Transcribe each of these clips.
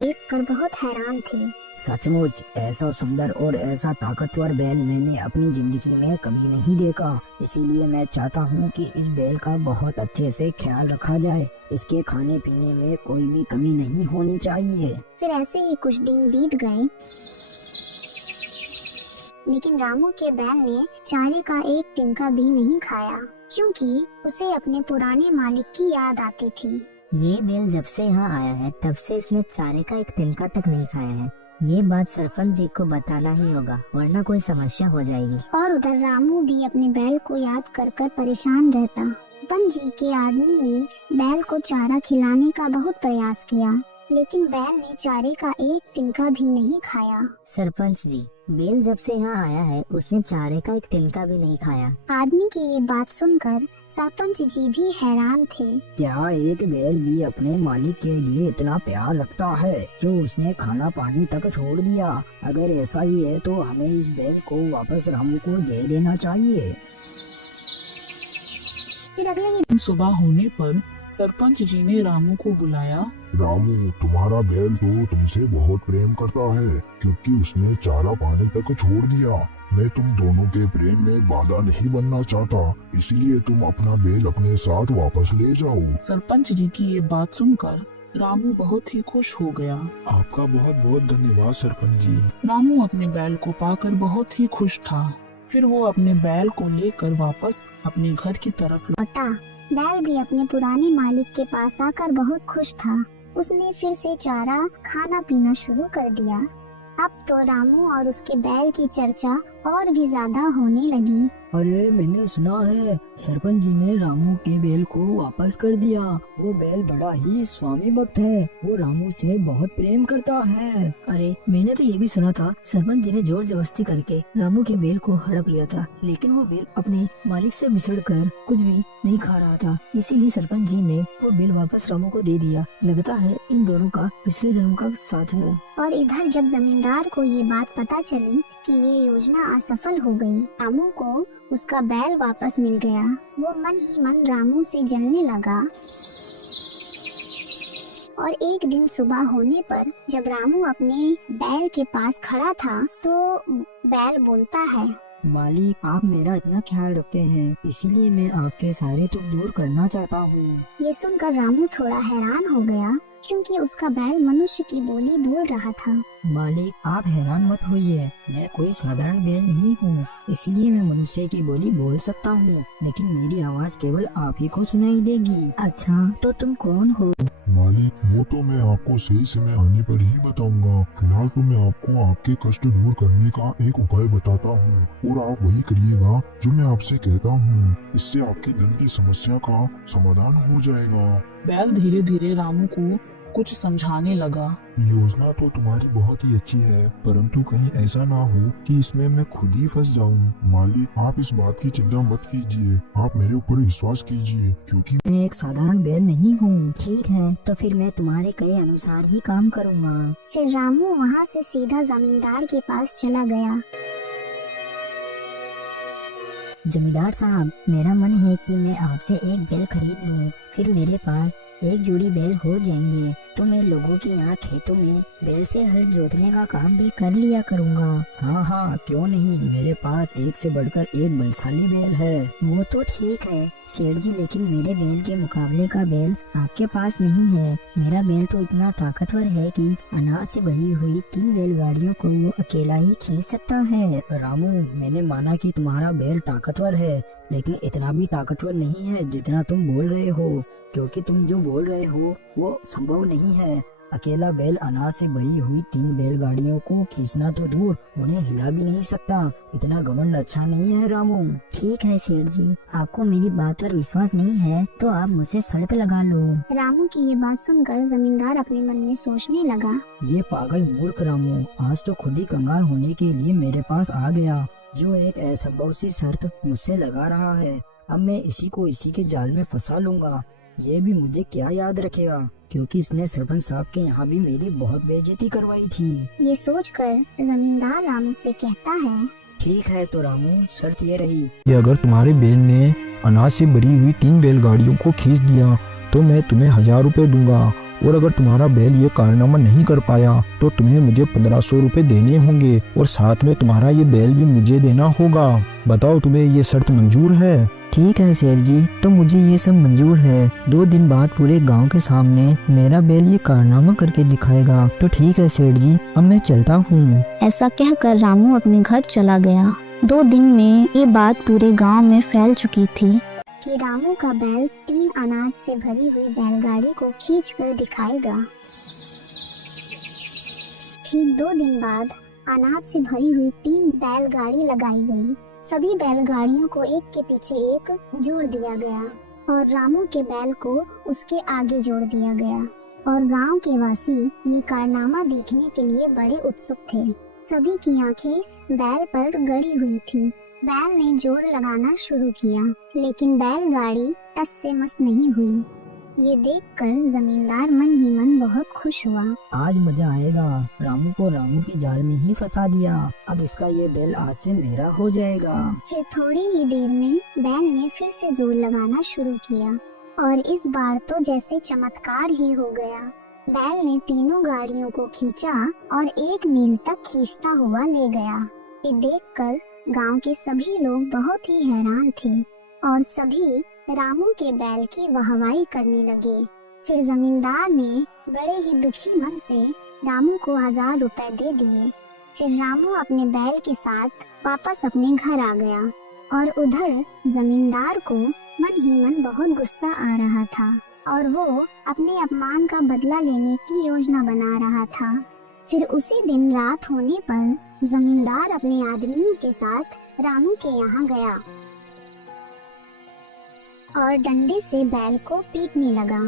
देखकर बहुत हैरान थे। सचमुच ऐसा सुंदर और ऐसा ताकतवर बैल मैंने अपनी जिंदगी में कभी नहीं देखा। इसीलिए मैं चाहता हूँ कि इस बैल का बहुत अच्छे से ख्याल रखा जाए। इसके खाने पीने में कोई भी कमी नहीं होनी चाहिए। फिर ऐसे ही कुछ दिन बीत गए, लेकिन रामू के बैल ने चारे का एक तिनका भी नहीं खाया, क्योंकि उसे अपने पुराने मालिक की याद आती थी। ये बैल जब से यहाँ आया है तब से इसने चारे का एक तिनका तक नहीं खाया है। ये बात सरपंच जी को बताना ही होगा, वरना कोई समस्या हो जाएगी। और उधर रामू भी अपने बैल को याद कर कर परेशान रहता। सरपंच जी के आदमी ने बैल को चारा खिलाने का बहुत प्रयास किया, लेकिन बैल ने चारे का एक तिनका भी नहीं खाया। सरपंच जी, बैल जब से यहाँ आया है उसने चारे का एक तिनका भी नहीं खाया। आदमी की ये बात सुनकर सरपंच जी भी हैरान थे। क्या एक बैल भी अपने मालिक के लिए इतना प्यार रखता है जो उसने खाना पानी तक छोड़ दिया? अगर ऐसा ही है तो हमें इस बैल को वापस रामू को दे देना चाहिए। फिर अगले ही सुबह होने पर सरपंच जी ने रामू को बुलाया। रामू, तुम्हारा बैल तो तुमसे बहुत प्रेम करता है, क्योंकि उसने चारा पानी तक छोड़ दिया। मैं तुम दोनों के प्रेम में बाधा नहीं बनना चाहता, इसलिए तुम अपना बैल अपने साथ वापस ले जाओ। सरपंच जी की ये बात सुनकर रामू बहुत ही खुश हो गया। आपका बहुत बहुत धन्यवाद सरपंच जी। रामू अपने बैल को पाकर बहुत ही खुश था। फिर वो अपने बैल को लेकर वापस अपने घर की तरफ लौटा। बैल भी अपने पुराने मालिक के पास आकर बहुत खुश था। उसने फिर से चारा खाना पीना शुरू कर दिया। अब तो रामू और उसके बैल की चर्चा और भी ज्यादा होने लगी। अरे, मैंने सुना है सरपंच जी ने रामू के बैल को वापस कर दिया। वो बैल बड़ा ही स्वामी भक्त है, वो रामू से बहुत प्रेम करता है। अरे, मैंने तो ये भी सुना था सरपंच जी ने जोर जबरदस्ती करके रामू के बैल को हड़प लिया था, लेकिन वो बैल अपने मालिक से बिछड़ कर कुछ भी नहीं खा रहा था। इसीलिए सरपंच जी ने वो बैल वापस रामू को दे दिया। लगता है इन दोनों का पिछले जन्म का साथ है। और इधर जब जमींदार को ये बात पता चली कि ये योजना असफल हो गई, रामू को उसका बैल वापस मिल गया। वो मन ही मन रामू से जलने लगा। और एक दिन सुबह होने पर जब रामू अपने बैल के पास खड़ा था तो बैल बोलता है, मालिक, आप मेरा इतना ख्याल रखते हैं, इसीलिए मैं आपके सारे दुख दूर करना चाहता हूँ। ये सुनकर रामू थोड़ा हैरान हो गया, क्योंकि उसका बैल मनुष्य की बोली बोल रहा था। मालिक, आप हैरान मत होइए, मैं कोई साधारण बैल नहीं हूँ, इसीलिए मैं मनुष्य की बोली बोल सकता हूँ, लेकिन मेरी आवाज केवल आप ही को सुनाई देगी। अच्छा, तो तुम कौन हो? मालिक, वो तो मैं आपको सही समय आने पर ही बताऊंगा। फिलहाल तो मैं आपको आपके कष्ट दूर करने का एक उपाय बताता हूँ, और आप वही करिएगा जो मैं आपसे कहता हूँ। इससे आपकी धन की समस्या का समाधान हो जाएगा। बैल धीरे धीरे रामू को कुछ समझाने लगा। योजना तो तुम्हारी बहुत ही अच्छी है, परंतु कहीं ऐसा ना हो कि इसमें मैं खुद ही फंस जाऊं। मालिक, आप इस बात की चिंता मत कीजिए, आप मेरे ऊपर विश्वास कीजिए, क्योंकि मैं एक साधारण बैल नहीं हूँ। ठीक है, तो फिर मैं तुम्हारे कहे अनुसार ही काम करूँगा। फिर रामू वहाँ से सीधा जमींदार के पास चला गया। जमींदार साहब, मेरा मन है कि मैं आपसे एक बैल खरीद लूं। फिर मेरे पास एक जोड़ी बैल हो जाएंगे, तो मैं लोगों के यहाँ खेतों में बैल से हल जोतने का काम भी कर लिया करूँगा। हाँ हाँ, क्यों नहीं, मेरे पास एक से बढ़कर एक बलशाली बैल है। वो तो ठीक है सेठ जी, लेकिन मेरे बैल के मुकाबले का बैल आपके पास नहीं है। मेरा बैल तो इतना ताकतवर है कि अनाज से भरी हुई 3 बैलगाड़ियों को वो अकेला ही खींच सकता है। रामू, मैंने माना कि तुम्हारा बैल ताकतवर है, लेकिन इतना भी ताकतवर नहीं है जितना तुम बोल रहे हो, क्योंकि तुम जो बोल रहे हो वो संभव नहीं है। अकेला बैल अनाज से भरी हुई 3 बैलगाड़ियों को खींचना तो दूर, उन्हें हिला भी नहीं सकता। इतना घमंड अच्छा नहीं है रामू। ठीक है सेठ जी, आपको मेरी बात पर विश्वास नहीं है तो आप मुझसे शर्त लगा लो। रामू की ये बात सुनकर जमींदार अपने मन में सोचने लगा, ये पागल मूर्ख रामू आज तो खुद ही कंगाल होने के लिए मेरे पास आ गया, जो एक असंभव सी शर्त मुझसे लगा रहा है। अब मैं इसी को इसी के जाल में फंसा लूंगा। ये भी मुझे क्या याद रखेगा, क्योंकि इसने सरपंच साहब के यहाँ भी मेरी बहुत बेइज्जती करवाई थी। ये सोचकर जमींदार रामू से कहता है, ठीक है तो रामू, शर्त ये रही कि अगर तुम्हारे बैल ने अनाज से भरी हुई 3 बैलगाड़ियों को खींच दिया तो मैं तुम्हें 1000 रुपए दूंगा, और अगर तुम्हारा बैल ये कारनामा नहीं कर पाया तो तुम्हें मुझे 1500 रुपए देने होंगे और साथ में तुम्हारा ये बैल भी मुझे देना होगा। बताओ तुम्हें ये शर्त मंजूर है? ठीक है सेठ जी, तो मुझे ये सब मंजूर है। 2 दिन बाद पूरे गांव के सामने मेरा बैल ये कारनामा करके दिखाएगा। तो ठीक है सेठ जी, अब मैं चलता हूँ। ऐसा कहकर रामू अपने घर चला गया। 2 दिन में ये बात पूरे गांव में फैल चुकी थी कि रामू का बैल 3 अनाज से भरी हुई बैलगाड़ी को खींच कर दिखाएगा। ठीक 2 दिन बाद अनाज से भरी हुई 3 बैलगाड़ी लगाई गई। सभी बैलगाड़ियों को एक के पीछे एक जोड़ दिया गया और रामू के बैल को उसके आगे जोड़ दिया गया। और गांव के वासी ये कारनामा देखने के लिए बड़े उत्सुक थे। सभी की आंखें बैल पर गड़ी हुई थी। बैल ने जोर लगाना शुरू किया, लेकिन बैलगाड़ी टस से मस नहीं हुई। ये देखकर जमींदार मन ही मन बहुत खुश हुआ। आज मजा आएगा, रामू को रामू की जाल में ही फंसा दिया। अब इसका ये बैल आज से मेरा हो जाएगा। फिर थोड़ी ही देर में बैल ने फिर से जोर लगाना शुरू किया और इस बार तो जैसे चमत्कार ही हो गया। बैल ने तीनों गाड़ियों को खींचा और 1 मील तक खींचता हुआ ले गया। ये देखकर गांव के सभी लोग बहुत ही हैरान थे और सभी रामू के बैल की वाहवाही करने लगे। फिर जमींदार ने बड़े ही दुखी मन से रामू को 1000 रुपए दे दिए। फिर रामू अपने बैल के साथ वापस अपने घर आ गया और उधर जमींदार को मन ही मन बहुत गुस्सा आ रहा था और वो अपने अपमान का बदला लेने की योजना बना रहा था। फिर उसी दिन रात होने पर जमींदार अपने आदमियों के साथ रामू के यहाँ गया और डंडे से बैल को पीटने लगा।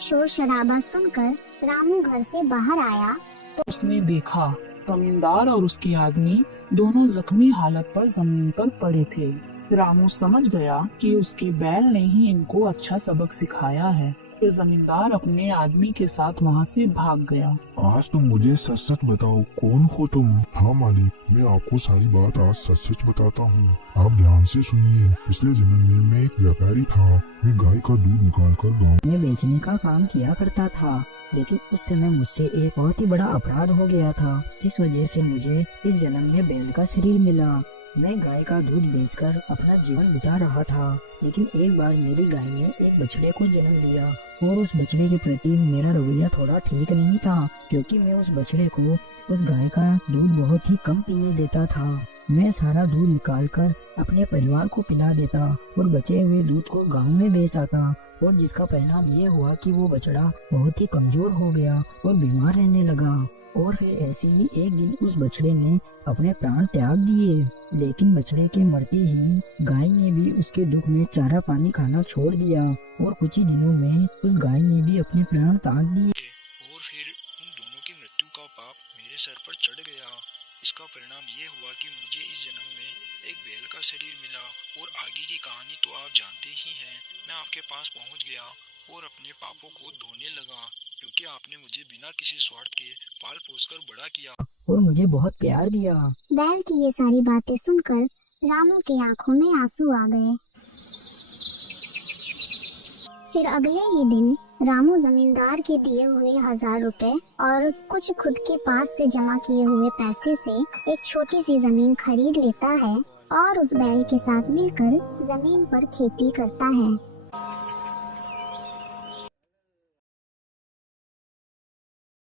शोर शराबा सुनकर रामू घर से बाहर आया तो उसने देखा जमींदार और उसके आदमी दोनों जख्मी हालत पर जमीन पर पड़े थे। रामू समझ गया कि उसके बैल ने ही इनको अच्छा सबक सिखाया है। फिर जमींदार अपने आदमी के साथ वहाँ से भाग गया। आज तुम मुझे सच सच बताओ, कौन हो तुम? हाँ मालिक, मैं आपको सारी बात आज सच सच बताता हूँ। आप ध्यान से सुनिए। पिछले जन्म में मैं एक व्यापारी था। मैं गाय का दूध निकालकर गाँव में बेचने का काम किया करता था, लेकिन उस समय मुझसे एक बहुत ही बड़ा अपराध हो गया था, जिस वजह से मुझे इस जन्म में बैल का शरीर मिला। मैं गाय का दूध बेचकर अपना जीवन बिता रहा था, लेकिन एक बार मेरी गाय ने एक बछड़े को जन्म दिया और उस बछड़े के प्रति मेरा रवैया थोड़ा ठीक नहीं था, क्योंकि मैं उस बछड़े को उस गाय का दूध बहुत ही कम पीने देता था। मैं सारा दूध निकालकर अपने परिवार को पिला देता और बचे हुए दूध को गांव में बेच आता, और जिसका परिणाम ये हुआ कि वो बछड़ा बहुत ही कमजोर हो गया और बीमार रहने लगा। और फिर ऐसे ही एक दिन उस बछड़े ने अपने प्राण त्याग दिए। लेकिन बछड़े के मरते ही गाय ने भी उसके दुख में चारा पानी खाना छोड़ दिया और कुछ ही दिनों में उस गाय ने भी अपने प्राण त्याग दिए। और फिर उन दोनों की मृत्यु का पाप मेरे सर पर चढ़ गया। इसका परिणाम ये हुआ कि मुझे इस जन्म में एक बैल का शरीर मिला और आगे की कहानी तो आप जानते ही हैं। मैं आपके पास पहुंच गया और अपने पापों को धोने लगा, क्योंकि आपने मुझे बिना किसी स्वार्थ के पाल पोसकर बड़ा किया और मुझे बहुत प्यार दिया। बैल की ये सारी बातें सुनकर रामू की आंखों में आंसू आ गए। फिर अगले ही दिन रामू जमींदार के दिए हुए 1000 रुपए और कुछ खुद के पास से जमा किए हुए पैसे से एक छोटी सी जमीन खरीद लेता है और उस बैल के साथ मिलकर जमीन पर खेती करता है।